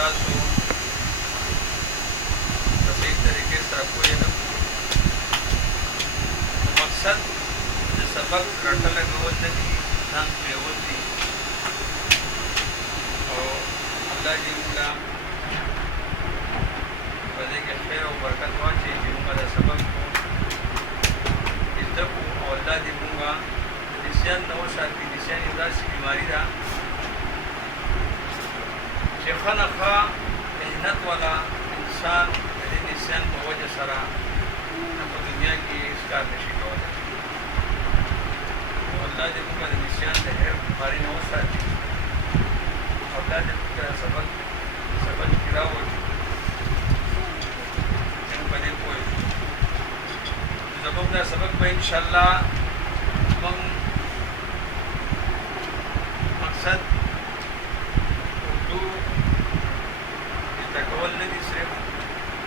تاسو په صحیح طریقې سره پوه نه کړو. مقصد د سبق رټنه کول نه دي، ځان پوهول دي. او الله دې موږ په دې کې خیر او برکت واچوي چې موږ دا سبق زده کړو. او الله دې موږ نسیان نه وساتي. نسیان یو داسې بیماري ده چې خامخا محنت والا انسان د دې نسیان په وجه سره په دنیا کې هېڅ کار نشي کولی. نو الله دې موږ د نسیان د هېر بیماري نه وساتي. او الله دې موږ دا سبق کې راوړي چې موږ په دې پوه شو. زموږ دا سبق به انشاءالله موږ مقصد اردو زده کول نه دي صرف،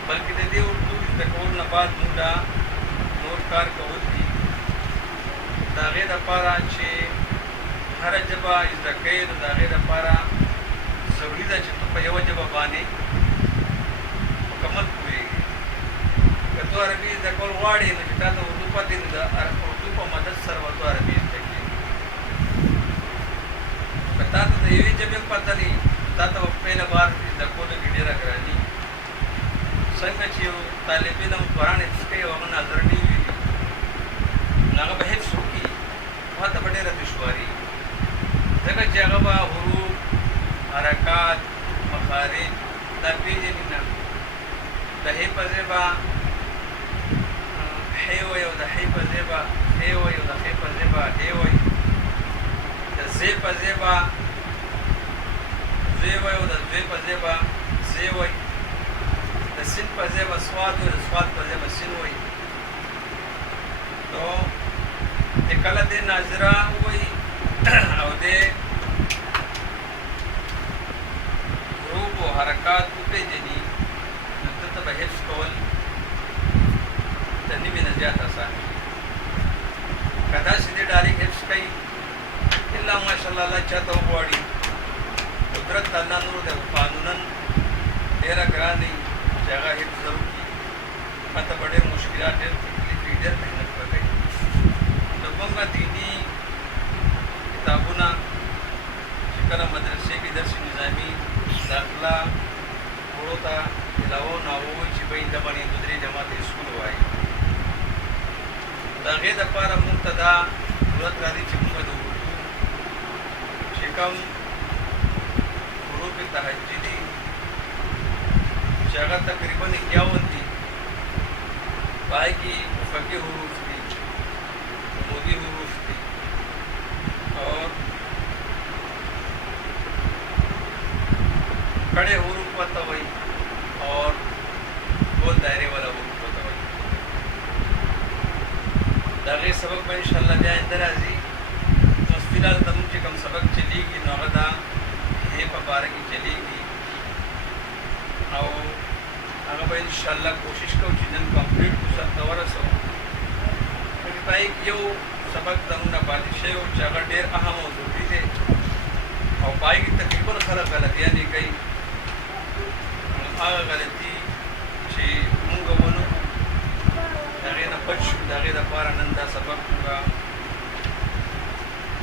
بلکې د دې اردو زده کول نه بعد موږ نور کار کول دي. د هغې دپاره چې هره ژبه زده کوې نو د هغې دپاره ضروري ده چې ته په یوه ژبه باندې مکمل پوهېږې. که ته عربي زده کول غواړې نو چې تا ته اردو پاتې نو د اردو په مدد سره به ته عربي زده کړې. که تا ته د یوې ژبې پته دي تا ته به پهله بار زده کولو کې ډېره ګراني. څنګه چې یو طالب علم قرآن حفظ کوي او هغه ناظره نه وي نو هغه به حفظ وکړي، هغه ته به ډېره دشواري، ځکه چې هغه به حروف، حرکات، مخارج دا پېژني نه. د ح په ځای به ح وایي او د ح په ځای به ح وایي او د خ په ځای به ډ وایي. د ز په ځای به ز وایي او د ز په ځای به ز وایي. د سین په ځای به سواد وایي، د سواد په ځای به سین وایي. نو چې کله دې ناظره وایي او دې حروف او حرکات وپېژني نو ده ته به حفظ کول د نیمې نه زیات اسان وي. که داسې دې ډایرکټ حفظ کوي الا ماشاءالله الله چاته وغواړي قدرت د الله نور دی، قانونا ډېره ګران دی چې هغه حفظ ضرور کړي. هلته به ډېر مشکلات، ډېر تکلیف وي، ډېر محنت به کوي. نو موږ دیني کتابونه چې کله مدرسې کې درس نظامي داخله وړو ته علاوه نه ووایي چې بهی ده باندې دوه درې جماعته اسکول وایي. د هغې دپاره موږ ته دا ضرورت را دی چې موږ د اردو چې کوم حروف تهجي دي چې هغه تقریبا 51 دي، په هغې کې مفقې حروف دي، عمودي حروف دي اور کڑے حروف ورته وایي اور ګول دایرې والا حروف ورته وایي. د هغې سبق به انشاءالله بیا آینده راځي. نو فلحال زموږ چې کوم سبق چلیږي نو هغه دا ح په باره کې چلیږي او هغه به انشاءالله کوشش کوو چې نن کمپلیټ کړو، سر ته ورسوو. ځکه په هغې کې یو سبق زموږ نه پاتې شوی و چې هغه ډېر اهم او ضروري دی او په هغې کې تقریبا خلک غلطیانې کوي. هغه غلطي چې موږ ونه کړو د هغې نه بچ شو، د هغې دپاره نن دا سبق موږ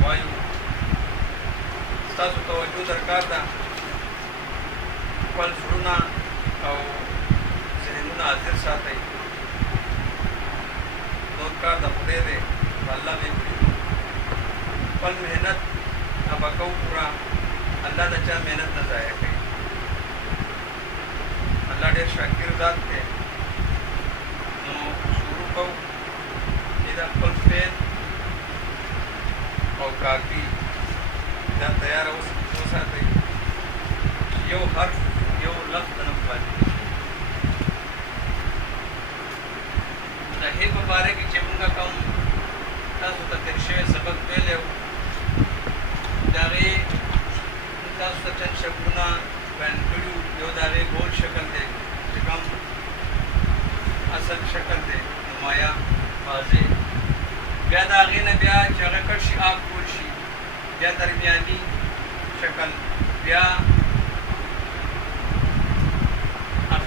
وایو. ستاسو توجه درکار ده، خپل زړونه او ذهنونه حاضر ساتئ. نور کار د خدای دی، په الله مې پرېږدو. خپل محنت به کوو پوره، الله د چا محنت نه ضایع کوي. الله ډېر شاکر ذات دی. نو شروع کوو چې دا خپل فعل او کافي دا تیاره وساتئ چې یو حرف یو لفظ نه پاتې شي. د ح په باره کې چې موږ کوم تاسو ته تېر شوی سبق ویلی و د هغې تاسو ته چند شکلونه بیان کړي وو. یو د هغې ګول شکل دی چې کوم اصل شکل دی نمایه واضح. بیا د هغې نه بیا چې هغه کټ شي آب ګول شي، بیا درمیاني شکل، بیا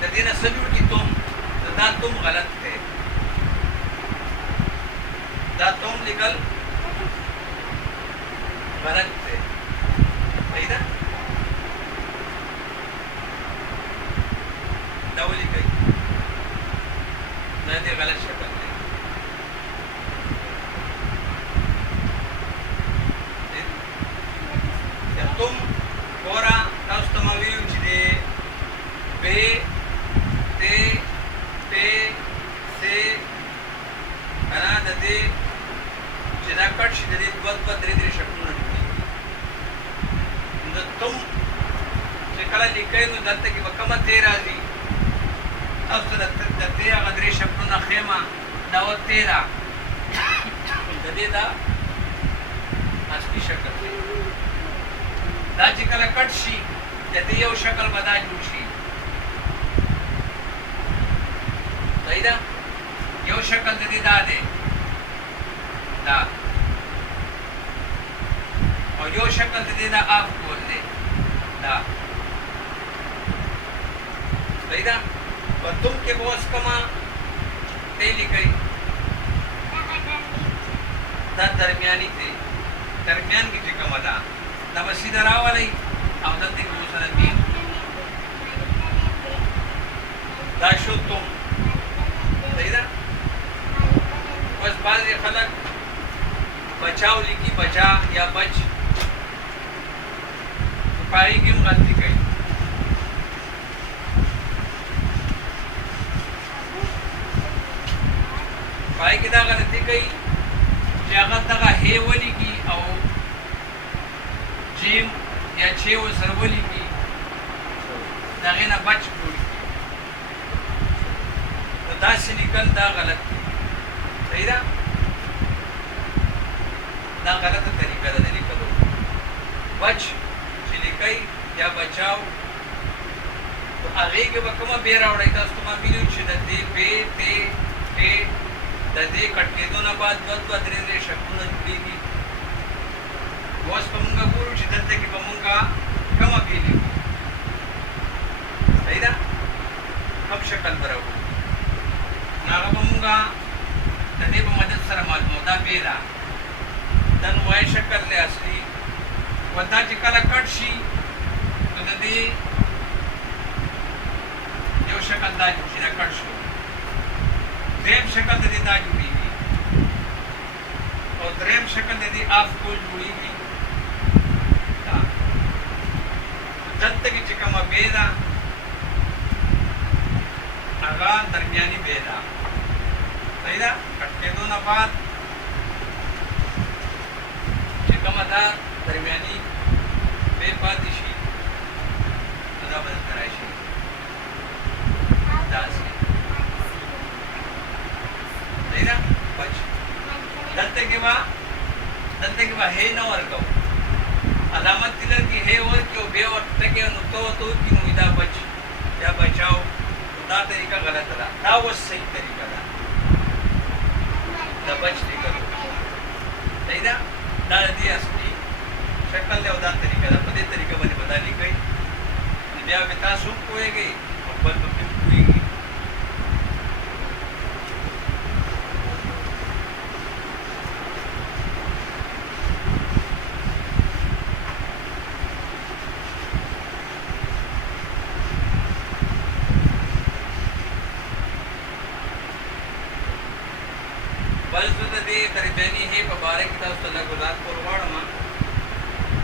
د دې نه څه جوړ کړي تم دا تم غلط دی دا تم لیکل غلط دی صحیح ده دا ولیکئ دا دې غلط شکل دی تم ګوره تاسو ته ما ویلي چې دی بې تے پې سې که نه د دې چې دا کټ شي د دې دوه درې شکلونه جوړېږي نو تم چې کله لیکئ نو دلته کې به کومه تے راځي تاسو ته د تے هغه درې شکلونه ښیمه دا و تے ده د دې دا اصلي شکل دی دا چې کله کټ شي د دې یو شکل به دا جوړ شي صحیح ده یو شکل د دې دا دی دا او یو شکل د دې دا آف کول دی دا صحیح ده په تم کې به اوس کومه دی لیکئ دا درمیاني دی درمیان کې چې کومه ده دا به سیده راولئ او دلته کې مثلا میم دا شو تم صحیح ده بس بعضې خلک بچاو لیکي بچا یا بچ په هغې کې هم غلطي کوي په هغې کې دا غلطي کوي چې هغه دغه هې ولیکي او جیم یا چې ورسره ولیکي د هغې نه بچ جوړ کړي نو داسې لیکل دا غلط دی صحیح ده دا غلطه طریقه ده د لیکلو بچ چې لیکئ یا بچاو نو هغې کې به کومه بې راوړئ تاسو ته ما ویلي چې د دې بې تے ټې د دې کټ کېدو نه بعد دوه درې شکلونه جوړېږي اوس به مونږ ګورو چې دلته کې به مونږ کومه بې لیکو صحیح ده کوم شکل به راوړو نو هغه به مونږ د دې په مدد سره معلومو دا بې ده دا نومایي شکل دی اصلي و دا چې کله کټ شي نو د دې یو شکل دا جوړ شي دا کټ شو دریم شکل د دې دا جوړېږي او دریم شکل د دې آف کول جوړېږي دا دلته کې چې کومه بې ده هغه درمیاني بې ده صحیح ده کټ کېدو نه بعد چې کومه ده درمیاني بې پاتې شي نو دا به دلته راشي داسې صحیح ده بچ دلته کې به هې نه ورکوو علامت دې لرګي هې ورکړي او بیا ورته ټکي نو تو وکړي نو دا بچ یا بچاو دا طریقه غلطه ده دا اوس صحیح طریقه ده د بچ لیکلو صحیح ده دا د دې اصلي شکل دی او دا طریقه ده په دې طریقه باندې به دا لیکئ نو بیا به تاسو هم پوهېږئ او بل به پرې پوهېږي بل زه د دې درمیاني هې په باره کې تاسو ته لږ وضاحت کول غواړم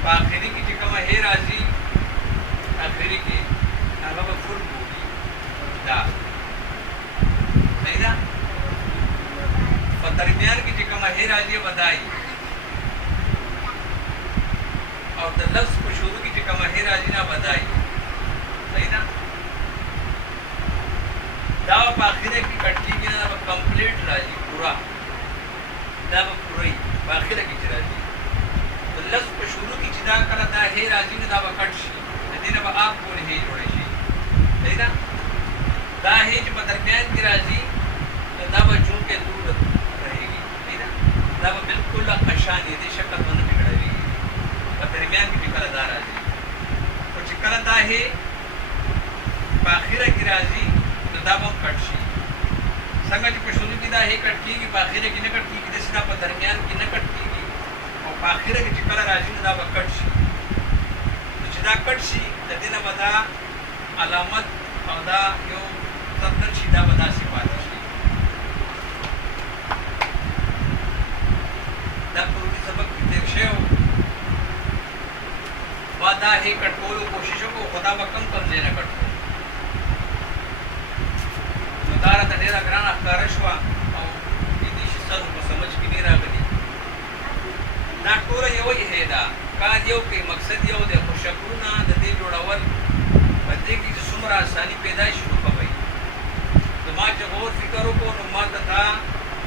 په آخري کې چې کومه هې راځي آخري کې هغه به فل بولي دا صحیح ده په درمیان کې چې کومه هې راځي به دا وي او د لفظ په شروع کې چې کومه هې راځي نه به دا وي صحیح ده دا په آخره کې کټ کېږي نه به کمپلیټ راځي پورا دا به پوره وي په آخره کې چې راځي د لفظ په شروع کې چې دا کله دا هې راځي نو دا به کټ شي د دې نه به آب پورې هې جوړی شي صحیح ده دا هې چې په درمیان کې راځي نو دا به چونکې دور رهېږي صحیح ده دا به بالکل اشان یې دې شکل به نه بګړوي په درمیان کې چې کله دا راځي خو چې کله دا هې په اخره کې راځي نو دا به کټ شي څنګه چې په شروع کې دا هې کټ کېږي په اخره کې نه کټ کېږي داسې دا په درمیان کې نه کټ کېږي او په اخره کې چې کله راځي نو دا به کټ شي نو چې دا کټ شي د دې نه به دا علامت او دا یو سبنر شي دا به داسې پاتې شي دا پروتي سبق کې تېر شوی و ما دا هې کټ کولو کوشش وکړو خو دا به کم ځای نه کټ کړو نو دا راته ډېره ګرانه ښکاره شوه او کېدای شي ستاسو په سمجھ کې نه راغلي دا ټوله یوه هې ده کار یو کوي مقصد یو دی خو شکلونه د دې جوړول په دې کې چې څومره اساني پیدا شي نو کوئ نو ما چې غور فکر وکړو نو ما ته دا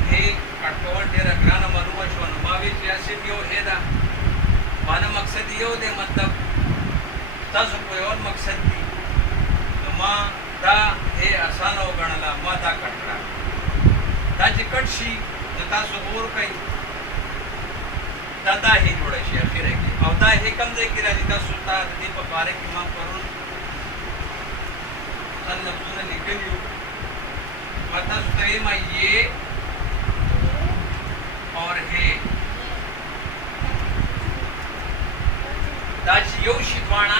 هې کټ کول ډېره ګرانه معلومه شوه نو ما ویل چې صرف یو هې ده مانه مقصد یو دی مطلب تاسو پوهول مقصد دی نو ما دا هې اسانه وګڼله ما دا کټ کړه دا چې کټ شي نو تاسو غور کوئ دا هې جوړه شي اخره کې او دا هې کوم ځای کې راځي تاسو ته د دې په باره کې ما پرون څه لفظونه لیکلي وو ما تاسو ته وایم یہ اور ہے دا چې یو شي دواړه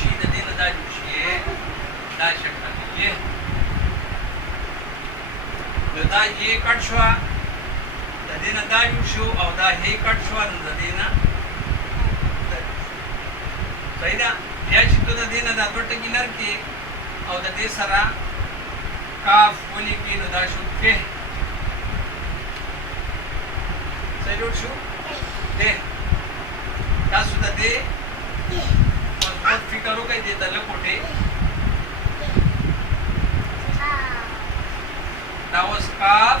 شي د دې نه دا جوړ شي دا شکل دی نو دا یې کټ شوه د دې نه دا جوړ شو او دا هې کټ شوه نو د دې نه صحیح ده بیا چې ته د دې نه دا دوه ټکي لر کې او د دې سره کاف ولیکې نو دا شو کې څه جوړ شو دې تاسو د دې مضبوط فکر وکړئ دې ته لکوټې دا اوس کاف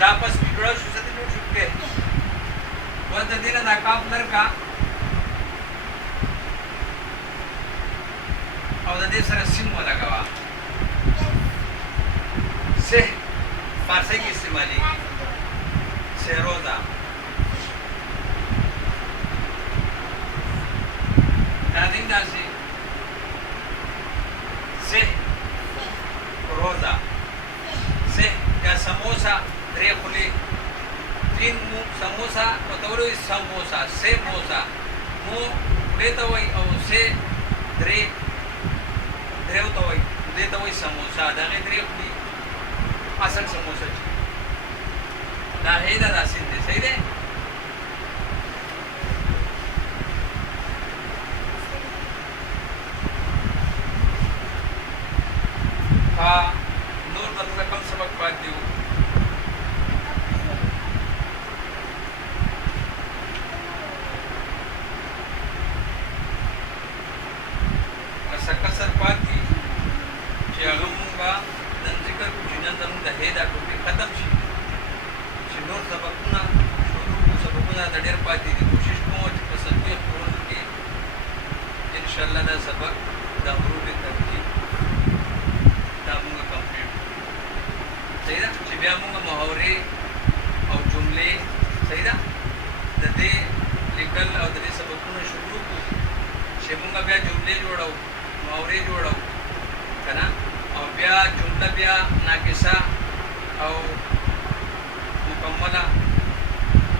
دا پس جوړ شو څه جوړ شو کې اوس د دې نه دا کاف لرکا او د دې سره سین ولګوا سه فارسی کې استعمالي سهروزا دا دین داسې سه روزا سه یا سموسا درې خولې تین مو سموسا پتورو سموسا سه موسا مو دې ته وای او سه درې درو ته وای دې ته وای سموسا دا نه درې خولې اصل سموسا دا هې دا داسې دی صحیح دی نور بندہ کم سبق پاتے ہو کسر پاتی چې هغه مونږه نن ذکر کړو چې نن زموږ د هې دا ټوپک ختم شي چې نور سبقونه سبقونه د ډېر پاتې دي کوشش کوم چې په څلوېښت ورځو کې انشاءالله دا سبق د حروف ترکیب دا مونږ کمپلیټ صحیح ده چې بیا مونږ محاورې او جملې صحیح ده د دې لیکل او د دې سبقونه شروع کړو چې مونږ بیا جملې جوړو محاورې جوړو که نه او بیا جمله بیا ناقصه او مکمله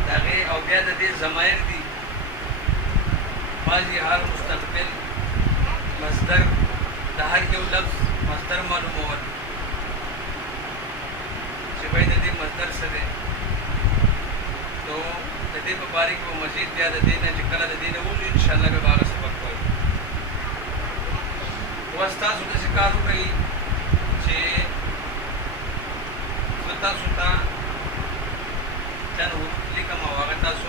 د هغې او بیا د دې ضمایر دي ماضي حال مستقبل مصدر د هر یو لفظ مصدر معلومول چې بھائی د دې مصدر څه دی تو د دې په باره کې به مزید بیا د دې نه چې کله د دې نه ووځو انشاءالله به به هغه سبق کوو اوس تاسو داسې کار وکړئ چې زه تاسو ته چند لیکم او هغه تاسو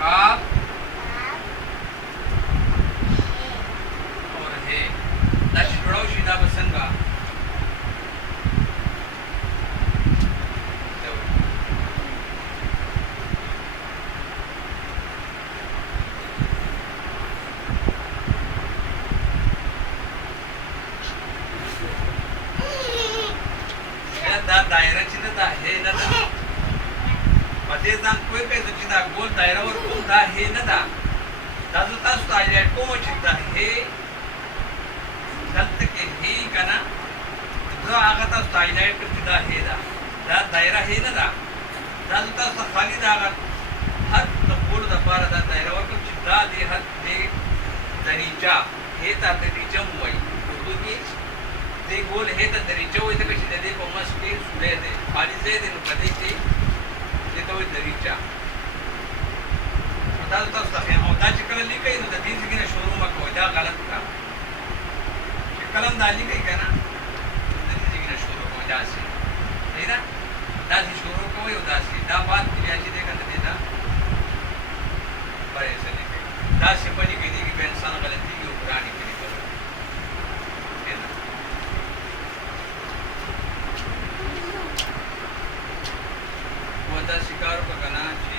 کاف اور ہے دا چې جوړاو شي دا به څنګه دا دایره چې ده دا هې نه ده په دې ځان پوه کړئ چې دا ګول دایره ورکوم دا هې نه ده دا زه تاسو ته هایلایټ کوم چې دا هې دلته کې هې که نه زه هغه تاسو ته هایلایټ کړم چې دا هې ده دا دایره هې نه ده دا زه تاسو ته خالي د هغه حد د کولو دپاره دا دایره ورکړم چې دا دې حد دې دریجه هې ته دریجه م وایي اردو کې دې ګول هې ته دریجه وایي ځکه چې د دې په منځ کې سوری دی خالي ځای دی نو په دې کې دې ته وایي دریجه دا تاسو ته ښیم او دا چې کله لیکئ نو د دې ځای نه شروع مه کوئ دا غلط کار چې کله هم دا لیکئ که نه د دې ځای نه شروع کوئ داسې صحیح ده داسې شروع کوئ او داسې دا بات بیا چې دی که نه دی دا بیا ایسه لیکئ داسې به لیکئ دې کې به انسان غلطېږي او ګرانې کې لیکل و داسې کار وکړه که نه چې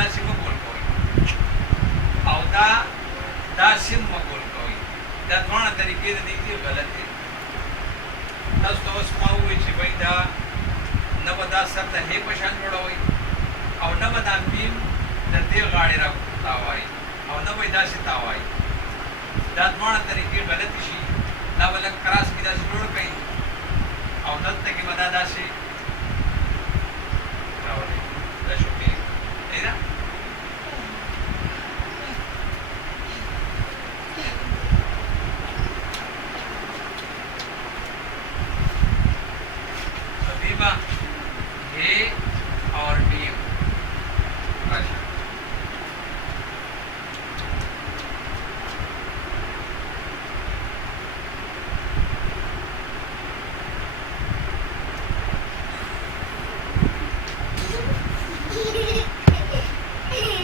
داسې مه ګول کوئ او داسې هم مه ګول کوئ دا دواړه طریقې د دې دي غلط دي تاسو ته اوس ما ووایي چې بھائی دا نه به دا سر ته هې په شان جوړوئ او نه به دا میم د دې غاړې را تاوایي او نه به یې داسې تاوایي دا دواړه طریقې غلطې شي دا به لږ کراس کې داسې جوړ کړئ او دلته کې به دا داسې راولئ دا شوکې صحیح ده حبیبہ ہے اور میم راشه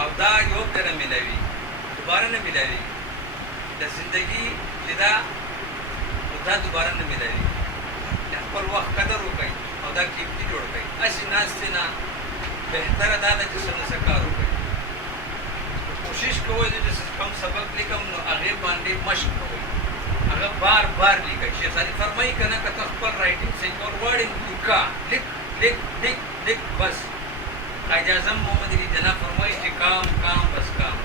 او دا یو ته ملوي دوباره نه ملوي د زندگی چې دا دوباره نه ملوي د خپل وخت قدر وکړئ او دا قیمتي جوړ کړئ هسې ناستې نه بهتره دا ده چې څه نه څه کار وکړئ کوشش کوئ چې کوم سبق لیکم نو هغې باندې مشق کوئ هغه بار بار لیکئ شیخ علي فرمایي که نه که ته خپل رایټینګ صحیح کول غواړې لیکه لیک لیک لیک لیک بس قائد اعظم محمد علی جناح فرمائی کہ کام کام بس کام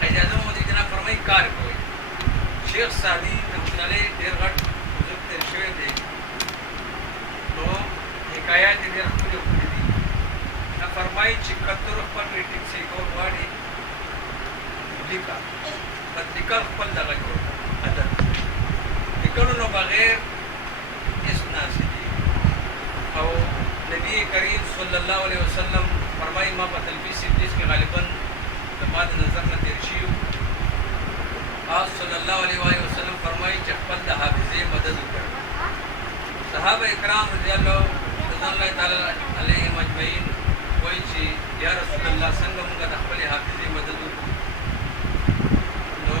قائد اعظم محمد علی جناح فرمائی کار کوئی شیخ سعدی رحمۃ علیہ ډیر غټ بزرګ تیر شوی دی نو حکایات یې ډېر ښکلي ښکلي دي دا فرمایي چې کتر خپل ریټینګ صحیح کول غواړي لیکه بس لیکل خپل دغه جوړ عادت لیکلو نه بغیر هېڅ ناسې دي او نبی کریم صلی اللہ علیہ وسلم فرمائی ما په تلبیس ابلیس کې غالباً د ما د نظر نه تېر شي آپ صلی اللہ علیہ وسلم فرمائی چې خپل د حافظې مدد وکړ صحابه کرام رضی الله تعالی علیهم اجمعین وایي چې یا رسول الله څنګه موږ د خپلې حافظې مدد وکړو نو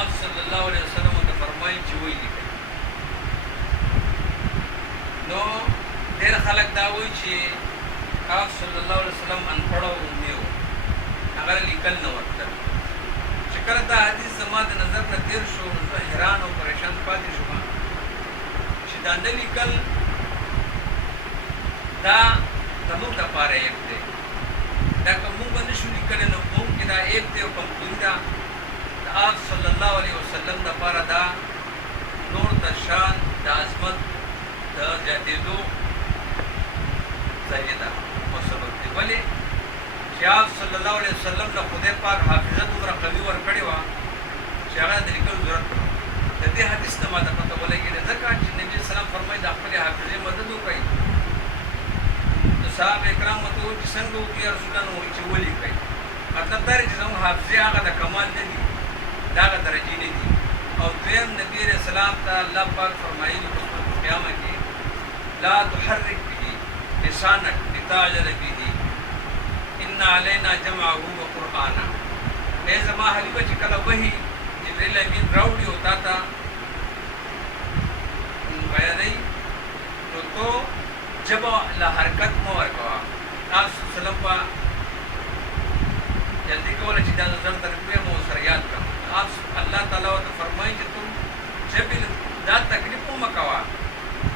آپ صلی اللہ علیہ وسلم ورته فرمایي چې وایي لیکئ نو ډېر خلک دا وایي چې آپ صلی الله علیه وسلم انپړ او امی و هغه لیکل نه ورتل چې کله دا حدیث زما د نظر نه تېر شو نو زه حیران او پریشان پاتې شوم چې دا نه لیکل دا زموږ دپاره عیب دی دا که موږ به نه شو لیکلی نو موږ کې دا عیب دی او کمزوري ده د آپ صلی الله علیه وسلم دپاره دا نور د شان د عظمت د پاتېدو ذریعه ده او سبب دی. ولې چې آپ صلی الله علیه وسلم له خدای پاک حافظه دومره قوي ورکړې وه چې هغه د لیکلو ضرورت نه د دې حدیث نه ماته پته ولګېده ځکه چې نبي سلام فرمایي د خپلې حافظې مدد وکړئ. نو صحابه کرام ورته وویل چې څنګه وکړو یا رسول الله؟ نو وایي چې ولیکئ. مطلب دا دی چې زموږ حافظې هغه د کمال نه دي، د هغه درجې نه دي. او دویم نبي علیه السلام ته الله پاک فرمایلي په سورة القیامه کې لا تحرک به لسانک لتعجل به ان علینا جمعه وقرآنه. ای زما حبیبه چې کله وحي جبریل امین راوړي او تا ته بیانوي نو تو ژبه له حرکت مه ورکوه. تاسو صلی الله علیه وسلم به جلدی کوله چې دا ځان تربیه مو سره یاد کړم. آپ اللہ تعالیٰ ورته فرمایي چې تم ژبې دا تکلیف مه کوه،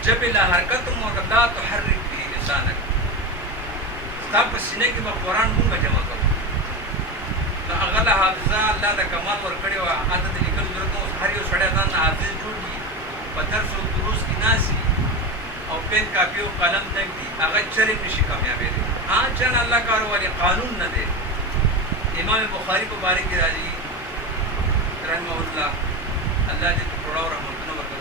ژبې له حرکت مه ورکوه. لا تحرک به لسانک. ستا په سینه کې به قرآن مونږ جمع کوو. نو هغه له حافظه الله د کمال ورکړې وه، هلته د لیکلو ضرورت نه. اوس هر یو سړی ځان نه حافظ جوړ کړي، په درس او دروس کې ناستي او پین کاپي او قلم تنګ دي، هغه چرې نشي کامیابېدی. ها چا نه الله کار والی قانون نه دی. امام بخاري په باره کې راځي رحمه الله، الله دې ټوړه او رحمتونه ورکړي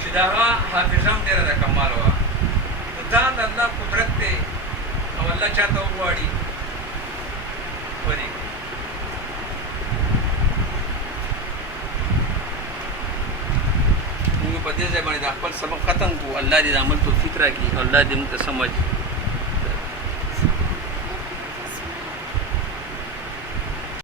چې د هغه حافظه هم ډېره د کمال وه. نو دا د الله قدرت دی او الله چاته وغواړي ورېږي. موږ په دې ځای باندې د خپل سبق ختم کړو. الله دې د عمل توفیق راکړي او الله دې موږ ته سمجھ